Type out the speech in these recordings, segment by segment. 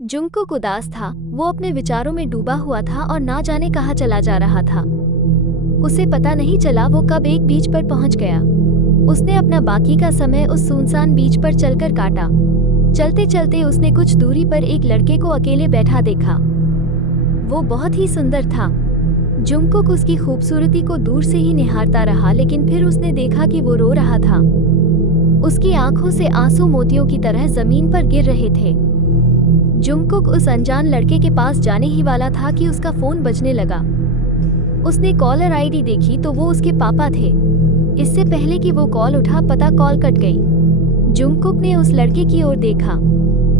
Jungkook उदास था। वो अपने विचारों में डूबा हुआ था और ना जाने कहाँ चला जा रहा था। उसे पता नहीं चला वो कब एक बीच पर पहुंच गया। उसने अपना बाकी का समय उस सुनसान बीच पर चलकर काटा। चलते चलते उसने कुछ दूरी पर एक लड़के को अकेले बैठा देखा। वो बहुत ही सुंदर था। जुंगकुक उसकी खूबसूरती को दूर से ही निहारता रहा, लेकिन फिर उसने देखा कि वो रो रहा था। उसकी आंखों से आंसू मोतियों की तरह जमीन पर गिर रहे थे। जुंगकुक उस अनजान लड़के के पास जाने ही वाला था कि उसका फोन बजने लगा। उसने कॉलर आईडी देखी तो वो उसके पापा थे। इससे पहले कि वो कॉल उठा, पता कॉल कट गई। जुंगकुक ने उस लड़के की ओर देखा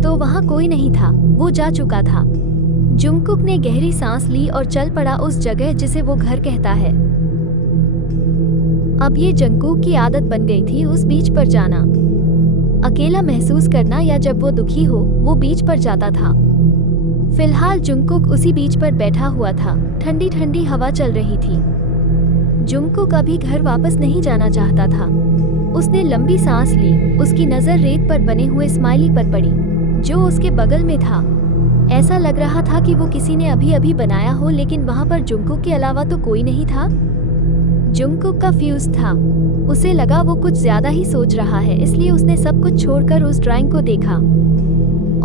तो वहां कोई नहीं था, वो जा चुका था। जुंगकुक ने गहरी सांस ली और चल पड़ा उस जगह जिसे वो घर कहता है। अब ये जंगकुक की आदत बन गई थी उस बीच पर जाना। अकेला महसूस करना या जब वो दुखी हो वो बीच पर जाता था। फिलहाल जुंगकुक उसी बीच पर बैठा हुआ था। ठंडी ठंडी हवा चल रही थी। जुंगकुक अभी घर वापस नहीं जाना चाहता था। उसने लंबी सांस ली। उसकी नजर रेत पर बने हुए स्माइली पर पड़ी जो उसके बगल में था। ऐसा लग रहा था कि वो किसी ने अभी अभी बनाया हो, लेकिन वहां पर जुंगकुक के अलावा तो कोई नहीं था। जुंगकुक का फ्यूज था। उसे लगा वो कुछ ज्यादा ही सोच रहा है, इसलिए उसने सब कुछ छोड़कर उस ड्राइंग को देखा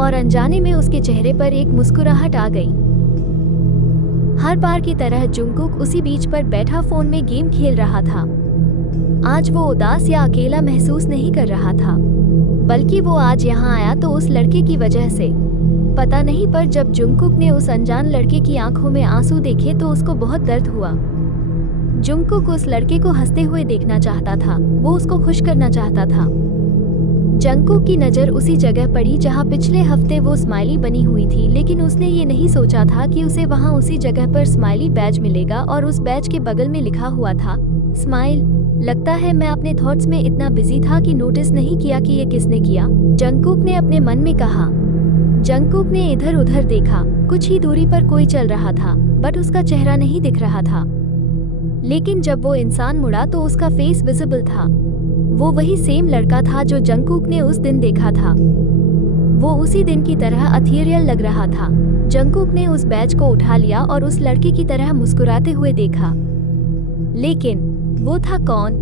और अनजाने में उसके चेहरे पर एक मुस्कुराहट आ गई। हर बार की तरह जुंगकुक उसी बीच पर बैठा फोन में गेम खेल रहा था। आज वो उदास या अकेला महसूस नहीं कर रहा था, बल्कि वो आज यहाँ आया तो उस लड़के की वजह से। पता नहीं, पर जब जुंगकुक ने उस अनजान लड़के की आंखों में आंसू देखे तो उसको बहुत दर्द हुआ। जुंगकुक उस लड़के को हंसते हुए देखना चाहता था। वो उसको खुश करना चाहता था। जंगकुक की नज़र उसी जगह पड़ी जहां पिछले हफ्ते वो स्माइली बनी हुई थी, लेकिन उसने ये नहीं सोचा था कि उसे वहां उसी जगह पर स्माइली बैज मिलेगा और उस बैज के बगल में लिखा हुआ था, स्माइल। लगता है मैं अपने थॉट्स में इतना बिजी था कि नोटिस नहीं किया कि ये किसने किया, जंगकुक ने अपने मन में कहा। जंगकुक ने इधर उधर देखा। कुछ ही दूरी पर कोई चल रहा था, बट उसका चेहरा नहीं दिख रहा था। लेकिन जब वो इंसान मुड़ा तो उसका फेस विजिबल था। वो वही सेम लड़का था जो जंगकुक ने उस दिन देखा था। वो उसी दिन की तरह अथीरियल लग रहा था। जंगकुक ने उस बैज को उठा लिया और उस लड़के की तरह मुस्कुराते हुए देखा। लेकिन वो था कौन?